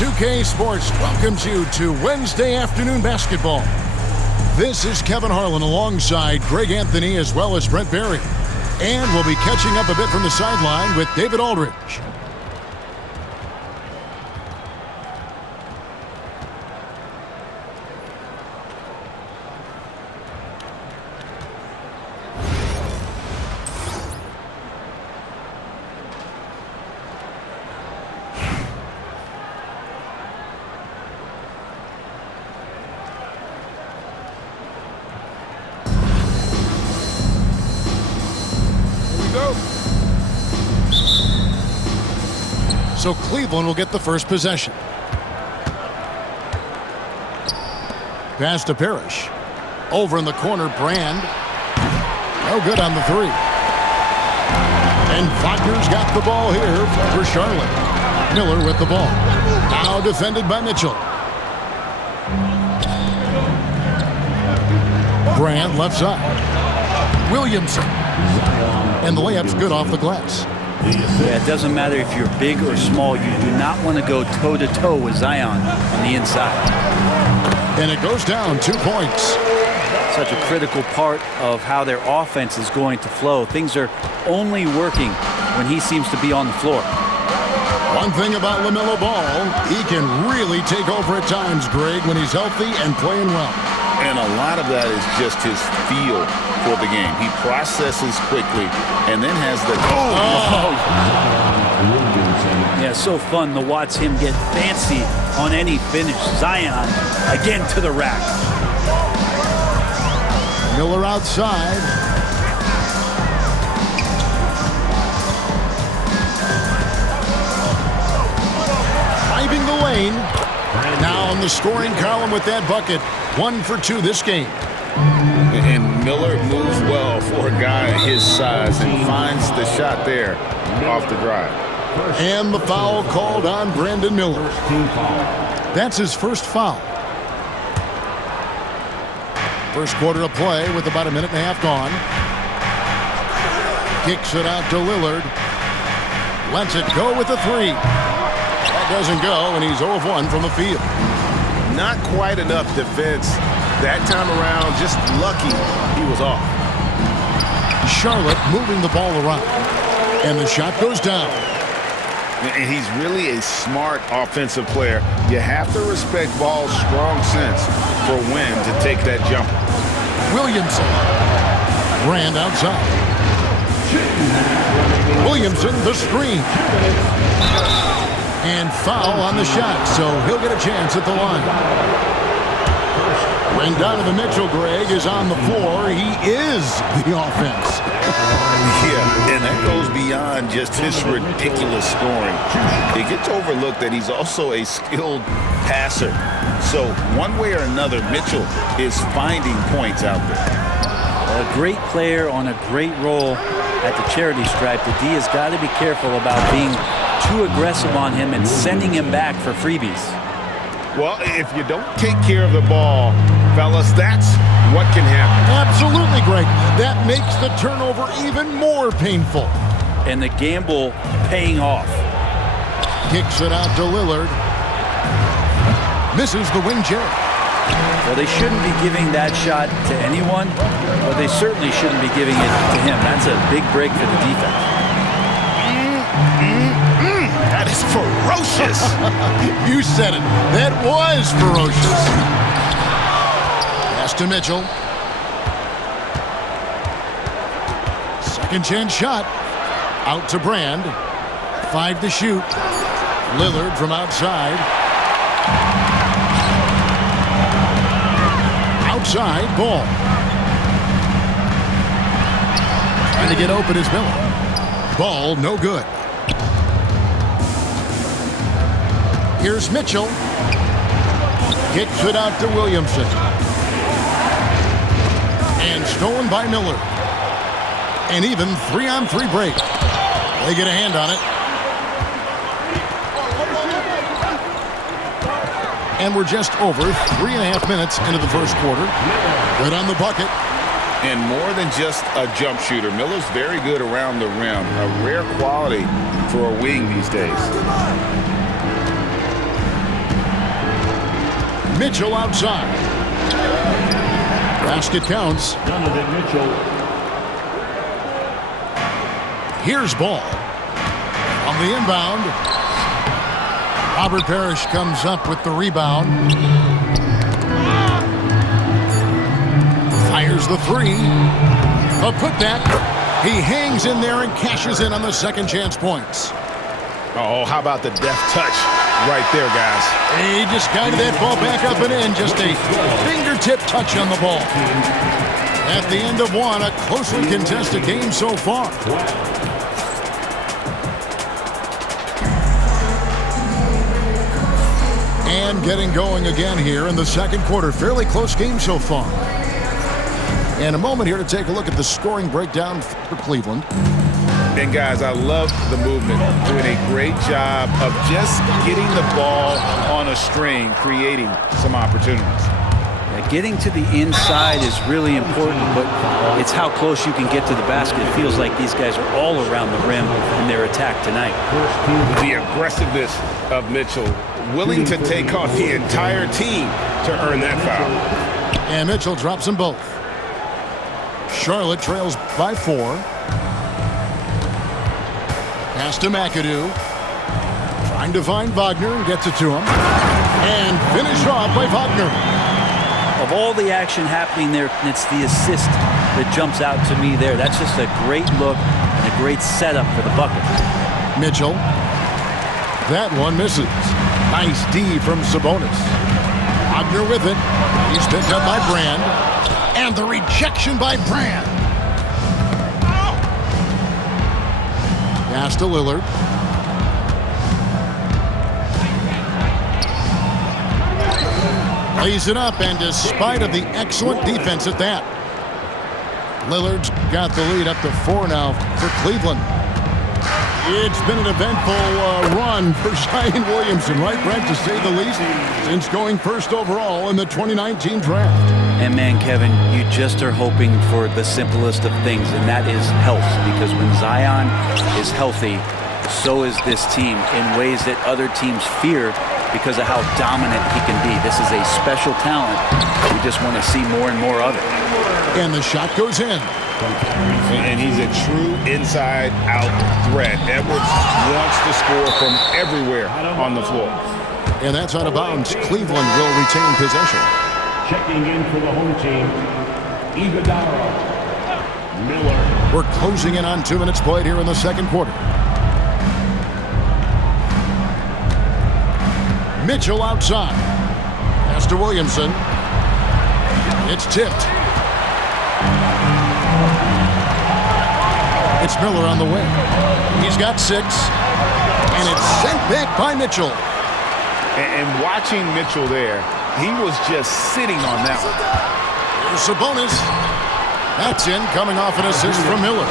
2K Sports welcomes you to Wednesday afternoon basketball. This is Kevin Harlan alongside Greg Anthony as well as Brent Berry. And we'll be catching up a bit from the sideline with David Aldridge. So Cleveland will get the first possession. Pass to Parrish. Over in the corner, Brand. No good on the three. And Wagner's got the ball here for Charlotte. Miller with the ball. Now defended by Mitchell. Brand left side. Williamson. And the layup's good off the glass. Yeah, it doesn't matter if you're big or small. You do not want to go toe-to-toe with Zion on the inside. And it goes down 2 points. Such a critical part of how their offense is going to flow. Things are only working when he seems to be on the floor. One thing about LaMelo Ball, he can really take over at times, Greg, when he's healthy and playing well. And a lot of that is just his feel for the game. He processes quickly and then has the... Yeah, so fun to watch him get fancy on any finish. Zion again to the rack. Miller outside. Driving the lane. Now in the scoring column with that bucket. 1 for 2 this game. And Miller moves well for a guy his size and finds the shot there off the drive. And the foul called on Brandon Miller. That's his first foul. First quarter of play with about a minute and a half gone. Kicks it out to Lillard. Lets it go with a three. That doesn't go, and he's 0 of 1 from the field. Not quite enough defense that time around. Just lucky he was off. Charlotte moving the ball around. And the shot goes down. And he's really a smart offensive player. You have to respect Ball's strong sense for when to take that jumper. Williamson. Brand outside. Williamson the screen. And foul on the shot, so he'll get a chance at the line. When Donovan Mitchell, Greg, is on the floor, he is the offense. Yeah, and that goes beyond just his ridiculous scoring. It gets overlooked that he's also a skilled passer. So one way or another, Mitchell is finding points out there. A great player on a great role at the charity stripe. The D has got to be careful about being too aggressive on him and sending him back for freebies. Well, if you don't take care of the ball, fellas, that's what can happen. Absolutely, Greg. That makes the turnover even more painful. And the gamble paying off. Kicks it out to Lillard. Misses the wing chair. Well, they shouldn't be giving that shot to anyone, but they certainly shouldn't be giving it to him. That's a big break for the defense. That is ferocious. You said it. That was ferocious. Pass to Mitchell. Second chance shot. Out to Brand. 5 to shoot. Lillard from outside. Outside, Ball. Trying to get open is Miller. Ball, no good. Here's Mitchell. Kicks it out to Williamson. And stolen by Miller. An even 3-on-3 break. They get a hand on it. And we're just over 3.5 minutes into the first quarter. Good on the bucket. And more than just a jump shooter, Miller's very good around the rim. A rare quality for a wing these days. Mitchell outside. Basket counts. Donovan Mitchell. Here's ball. On the inbound. Robert Parrish comes up with the rebound. Fires the three. A putback. He hangs in there and cashes in on the second chance points. Oh, how about the deft touch right there, guys? He just guided that ball back up and in. Just a fingertip touch on the ball. At the end of one, a closely contested game so far. And getting going again here in the second quarter. Fairly close game so far. And a moment here to take a look at the scoring breakdown for Cleveland. And guys, I love the movement. Doing a great job of just getting the ball on a string, creating some opportunities. Getting to the inside is really important, but it's how close you can get to the basket. It feels like these guys are all around the rim in their attack tonight. The aggressiveness of Mitchell, willing to take on the entire team to earn that foul. And Mitchell drops them both. Charlotte trails by 4. Pass to McAdoo. Trying to find Wagner and gets it to him. And finished off by Wagner. Of all the action happening there, it's the assist that jumps out to me there. That's just a great look and a great setup for the bucket. Mitchell. That one misses. Nice D from Sabonis. Wagner with it. He's picked up by Brand. And the rejection by Brand. Pass to Lillard. Lays it up, and despite of the excellent defense at that, Lillard's got the lead up to 4 now for Cleveland. It's been an eventful run for Zion Williamson, right, Brent, to say the least, since going first overall in the 2019 draft. And man, Kevin, you just are hoping for the simplest of things, and that is health. Because when Zion is healthy, so is this team in ways that other teams fear because of how dominant he can be. This is a special talent. We just want to see more and more of it. And the shot goes in. And he's a true inside-out threat. Edwards wants to score from everywhere on the floor. And that's out of bounds. Cleveland will retain possession. Checking in for the home team, Iguodala. Miller. We're closing in on 2 minutes played here in the second quarter. Mitchell outside. Pass to Williamson. It's tipped. It's Miller on the wing. He's got 6. And it's sent back by Mitchell. And watching Mitchell there, he was just sitting on that one. Here's Sabonis. That's in, coming off an assist from Miller.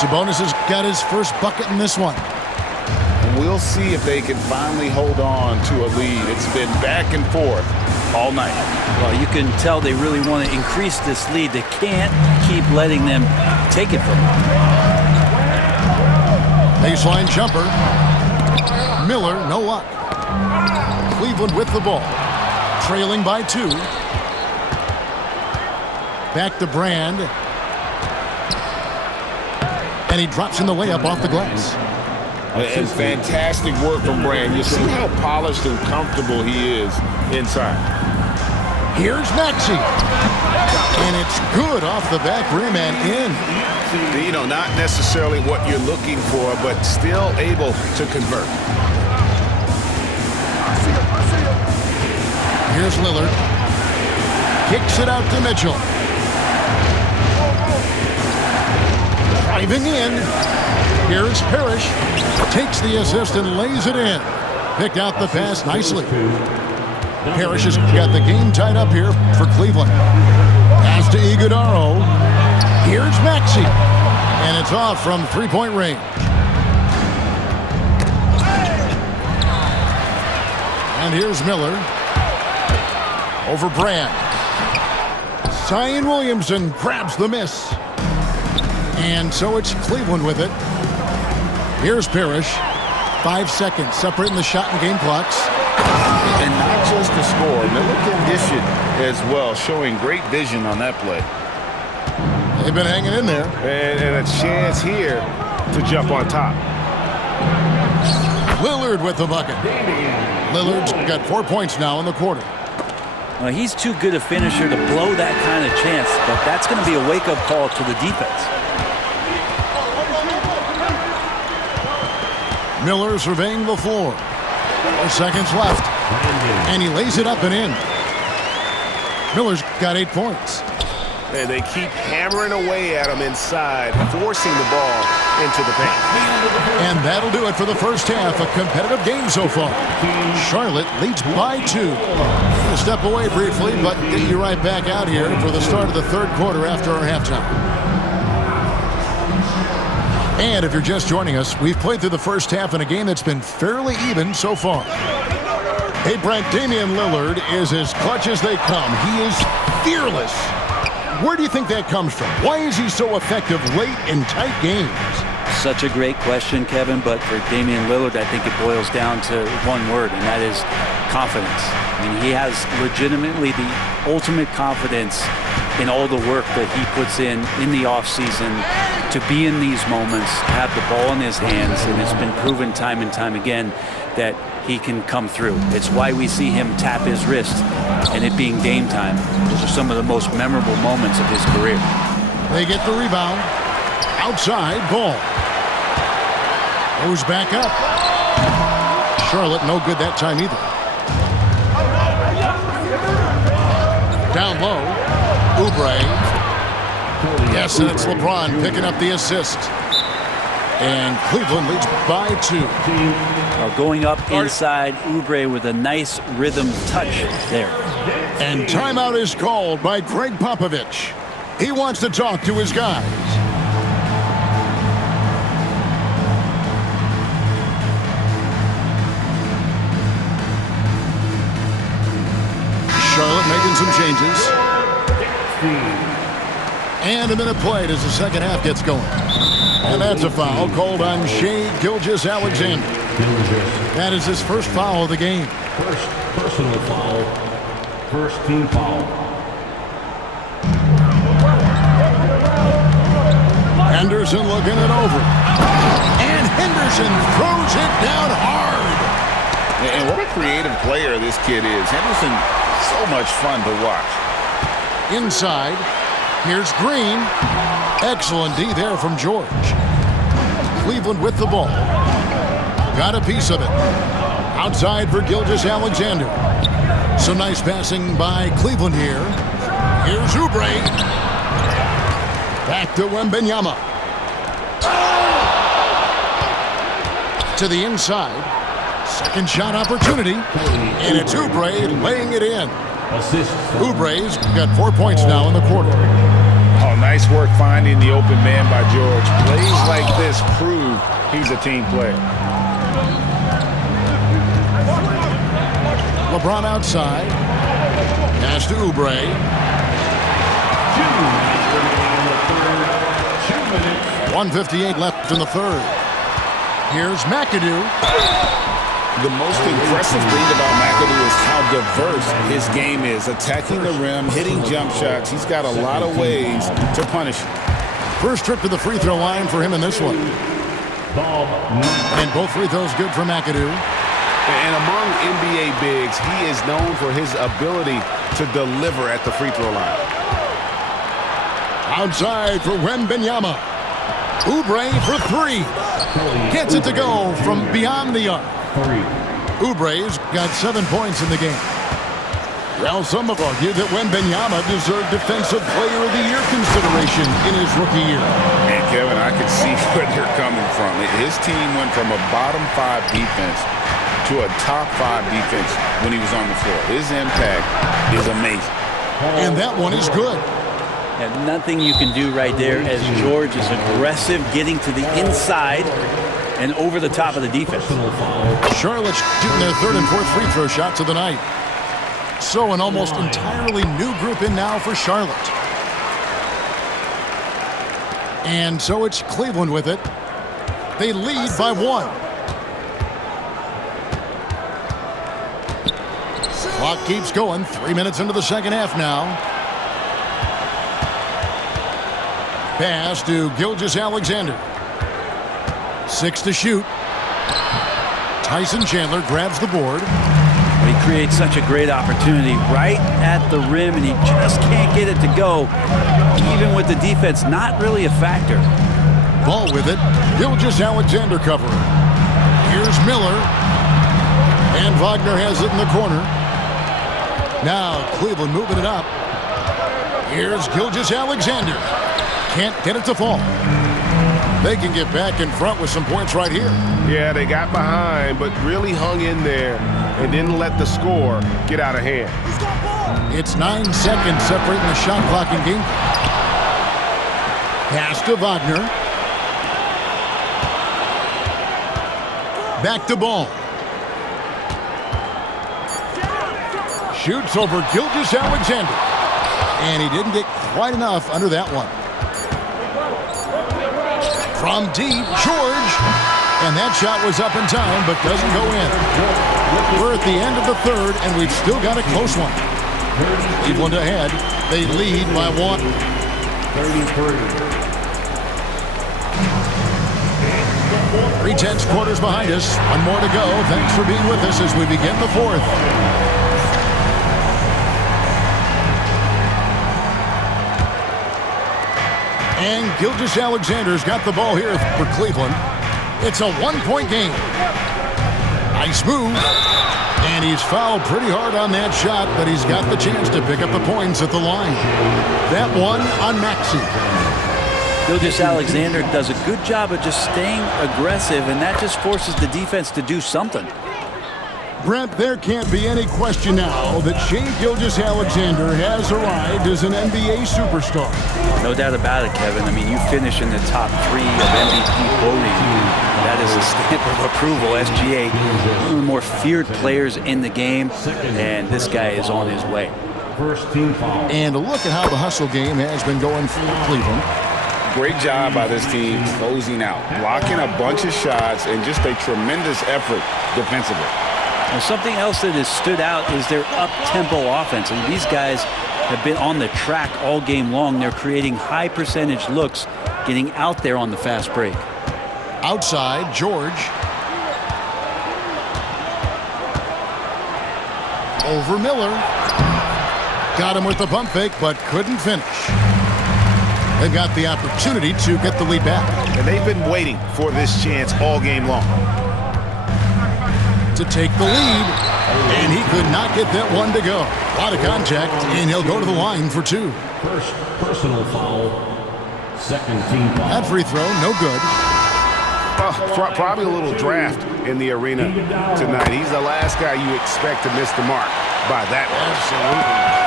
Sabonis has got his first bucket in this one. We'll see if they can finally hold on to a lead. It's been back and forth all night. Well, you can tell they really want to increase this lead. They can't keep letting them take it from them. Baseline jumper. Miller, no luck. Cleveland with the ball. Trailing by 2. Back to Brand. And he drops in the layup off the glass. And fantastic work from Brand. You see how polished and comfortable he is inside. Here's Maxey. And it's good off the back rim and in. You know, not necessarily what you're looking for, but still able to convert. Here's Lillard. Kicks it out to Mitchell. Driving in. Here's Parrish. Takes the assist and lays it in. Picked out the pass nicely. Parrish has got the game tied up here for Cleveland. Pass to Iguodala. Here's Maxey. And it's off from 3-point range. And here's Miller. Over Brand. Zion Williamson grabs the miss. And so it's Cleveland with it. Here's Parrish. 5 seconds separating the shot and game clocks. And not just the to score. Miller can dish it as well, showing great vision on that play. They've been hanging in there. And a chance here to jump on top. Lillard with the bucket. Lillard's got 4 points now in the quarter. Well, he's too good a finisher to blow that kind of chance, but that's going to be a wake-up call to the defense. Miller surveying the floor. 4 seconds left. And he lays it up and in. Miller's got 8 points. And they keep hammering away at him inside, forcing the ball into the paint. And that'll do it for the first half. A competitive game so far. Charlotte leads by 2. We'll step away briefly, but get you right back out here for the start of the third quarter after our halftime. And if you're just joining us, we've played through the first half in a game that's been fairly even so far. Hey, Brent, Damian Lillard is as clutch as they come. He is fearless. Where do you think that comes from? Why is he so effective late in tight games? Such a great question, Kevin, but for Damian Lillard, I think it boils down to one word, and that is confidence. I mean, he has legitimately the ultimate confidence in all the work that he puts in the offseason to be in these moments, have the ball in his hands, and it's been proven time and time again that he can come through. It's why we see him tap his wrist and it being game time. Those are some of the most memorable moments of his career. They get the rebound. Outside, ball. Goes back up. Charlotte no good that time either. Down low. Oubre. Yes, and it's LeBron picking up the assist. And Cleveland leads by 2. Going up inside, Oubre with a nice rhythm touch there. And timeout is called by Greg Popovich. He wants to talk to his guys. Charlotte making some changes. And a minute played as the second half gets going. And that's a foul called on Shai Gilgeous-Alexander. That is his first foul of the game. First personal foul. First team foul. Henderson looking it over. And Henderson throws it down hard. And what a creative player this kid is. Henderson, so much fun to watch. Inside, here's Green. Excellent D there from George. Cleveland with the ball. Got a piece of it. Outside for Gilgeous-Alexander. Some nice passing by Cleveland here. Here's Oubre. Back to Wembanyama. To the inside. Second shot opportunity. And it's Oubre laying it in. Oubre's got 4 points now in the quarter. Oh, nice work finding the open man by George. Plays like this prove he's a team player. LeBron outside. Pass to Oubre. 1:58 left in the third. Here's McAdoo. The most impressive thing about McAdoo is how diverse his game is. Attacking the rim, hitting jump shots. He's got a lot of ways to punish it. First trip to the free throw line for him in this one. And both free throws good for McAdoo. And among NBA bigs, he is known for his ability to deliver at the free throw line. Outside for Wembanyama. Oubre for 3. Gets it to go from beyond the arc. Oubre's got 7 points in the game. Well, some have argued that Wembanyama deserved Defensive Player of the Year consideration in his rookie year. And Kevin, I could see where they're coming from. His team went from a bottom 5 defense to a top 5 defense when he was on the floor. His impact is amazing. And that one is good. And nothing you can do right there as George is aggressive, getting to the inside and over the top of the defense. Charlotte's shooting their third and fourth free throw shots of the night. So an almost entirely new group in now for Charlotte. And so it's Cleveland with it. They lead by 1. Clock keeps going. 3 minutes into the second half now. Pass to Gilgeous-Alexander. 6 to shoot. Tyson Chandler grabs the board. He creates such a great opportunity right at the rim, and he just can't get it to go. Even with the defense not really a factor. Ball with it. Gilgeous-Alexander covering. Here's Miller. And Wagner has it in the corner. Now Cleveland moving it up. Here's Gilgeous-Alexander. Can't get it to fall. They can get back in front with some points right here. Yeah, they got behind, but really hung in there and didn't let the score get out of hand. It's 9 seconds separating the shot clock and game. Pass to Wagner. Back to Ball. Shoots over Gilgeous-Alexander. And he didn't get quite enough under that one. From deep, George. And that shot was up in time, but doesn't go in. We're at the end of the third, and we've still got a close one. Cleveland ahead. They lead by 1. 3/10 quarters behind us. One more to go. Thanks for being with us as we begin the fourth. And Gilgeous-Alexander's got the ball here for Cleveland. It's a 1-point game. Nice move. And he's fouled pretty hard on that shot, but he's got the chance to pick up the points at the line. That one on Maxey. Gilgeous-Alexander does a good job of just staying aggressive, and that just forces the defense to do something. Brent, there can't be any question now that Shai Gilgeous-Alexander has arrived as an NBA superstar. No doubt about it, Kevin. I mean, you finish in the top 3 of MVP voting. That is a stamp of approval. SGA, one of the more feared players in the game, and this guy is on his way. First team foul. And look at how the hustle game has been going for Cleveland. Great job by this team closing out, blocking a bunch of shots, and just a tremendous effort defensively. And something else that has stood out is their up-tempo offense. And these guys have been on the track all game long. They're creating high-percentage looks, getting out there on the fast break. Outside, George. Over Miller. Got him with the pump fake, but couldn't finish. They've got the opportunity to get the lead back. And they've been waiting for this chance all game long. To take the lead, and he could not get that one to go. A lot of contact, and he'll go to the line for 2. First personal foul. Second team foul. That free throw, no good. Probably a little draft in the arena tonight. He's the last guy you expect to miss the mark by that one.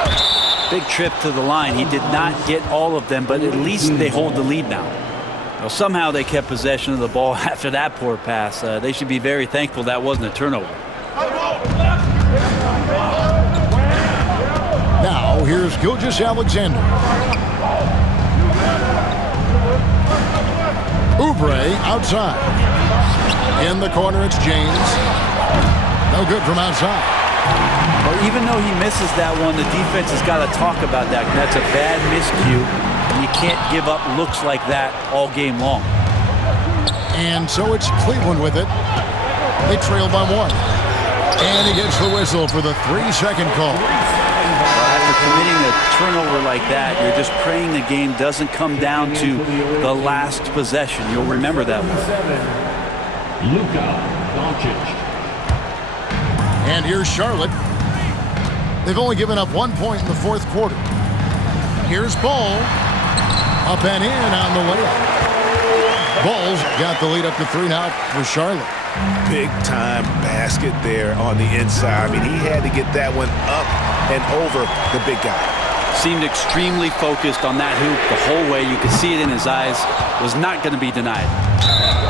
Absolutely. Big trip to the line. He did not get all of them, but at least they hold the lead now. Well, somehow they kept possession of the ball after that poor pass. They should be very thankful that wasn't a turnover. Now, here's Gilgeous-Alexander. Oubre outside. In the corner, it's James. No good from outside. Well, even though he misses that one, the defense has got to talk about that. That's a bad miscue. You can't give up looks like that all game long. And so it's Cleveland with it. They trail by 1. And he gets the whistle for the 3-second call. After committing a turnover like that, you're just praying the game doesn't come down to the last possession. You'll remember that one. Luka Doncic. And here's Charlotte. They've only given up 1 point in the fourth quarter. Here's Ball. Up and in on the layup. Ball's got the lead up to 3 now for Charlotte. Big-time basket there on the inside. I mean, he had to get that one up and over the big guy. Seemed extremely focused on that hoop the whole way. You could see it in his eyes. Was not going to be denied.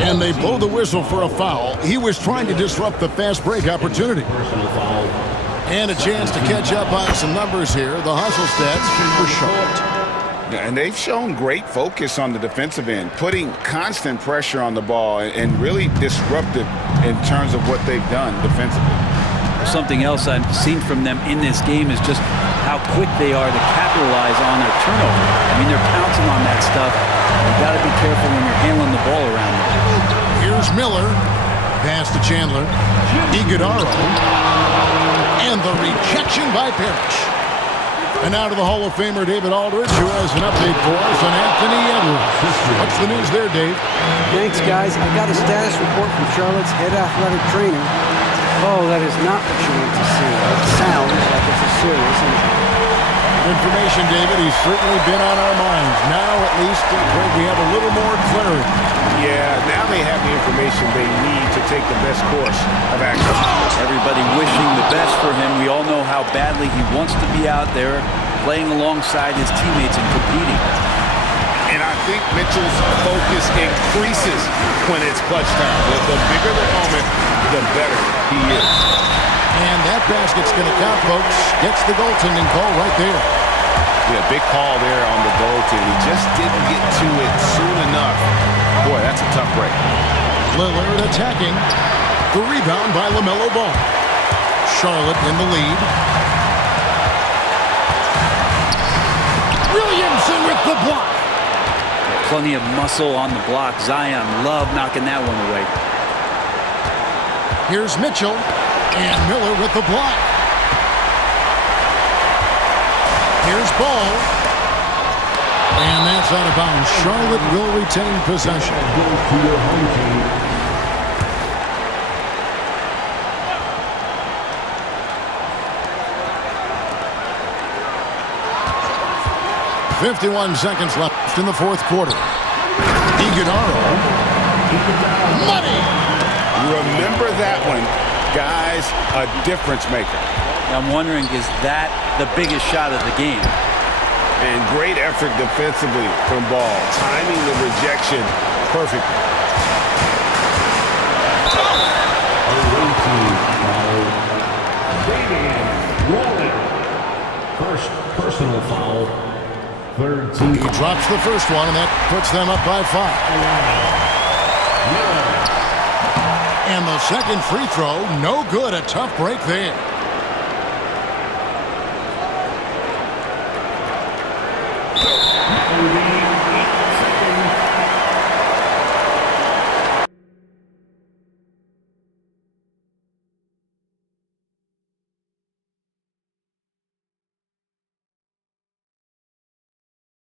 And they blow the whistle for a foul. He was trying to disrupt the fast break opportunity. Personal foul. And a chance to catch up on some numbers here. The hustle stats for Charlotte. And they've shown great focus on the defensive end, putting constant pressure on the ball and really disruptive in terms of what they've done defensively. Something else I've seen from them in this game is just how quick they are to capitalize on their turnover. I mean, they're pouncing on that stuff. You've got to be careful when you're handling the ball around them. Here's Miller. Pass to Chandler. Iguodaro. And the rejection by Parrish. And now to the Hall of Famer David Aldridge, who has an update for us on Anthony Edwards. What's the news there, Dave? Thanks, guys. I got a status report from Charlotte's head athletic trainer. Oh, that is not what you want to see. It sounds like it's a serious injury. Information, David. He's certainly been on our minds. Now, at least, Greg, we have a little more clarity. Yeah, now they have the information they need to take the best course of action. Everybody wishing the best for him. We all know how badly he wants to be out there playing alongside his teammates and competing. And I think Mitchell's focus increases when it's clutch time. The bigger the moment, the better he is. And that basket's going to count, folks. Gets the goaltending call right there. Yeah, big call there on the goaltend. He just didn't get to it soon enough. Boy, that's a tough break. Lillard attacking. The rebound by LaMelo Ball. Charlotte in the lead. Williamson with the block. Plenty of muscle on the block. Zion love knocking that one away. Here's Mitchell. And Miller with the block. Here's Ball. And that's out of bounds. Charlotte will retain possession. To your home team. 51 seconds left in the fourth quarter. Iguodaro. Money. Remember that one. Guys, a difference maker. I'm wondering, is that the biggest shot of the game? And great effort defensively from Ball. Timing the rejection perfectly. Away team foul. Damian Rolling. First personal foul. Third team. He drops the first one, and that puts them up by 5. And the second free throw, no good. A tough break there.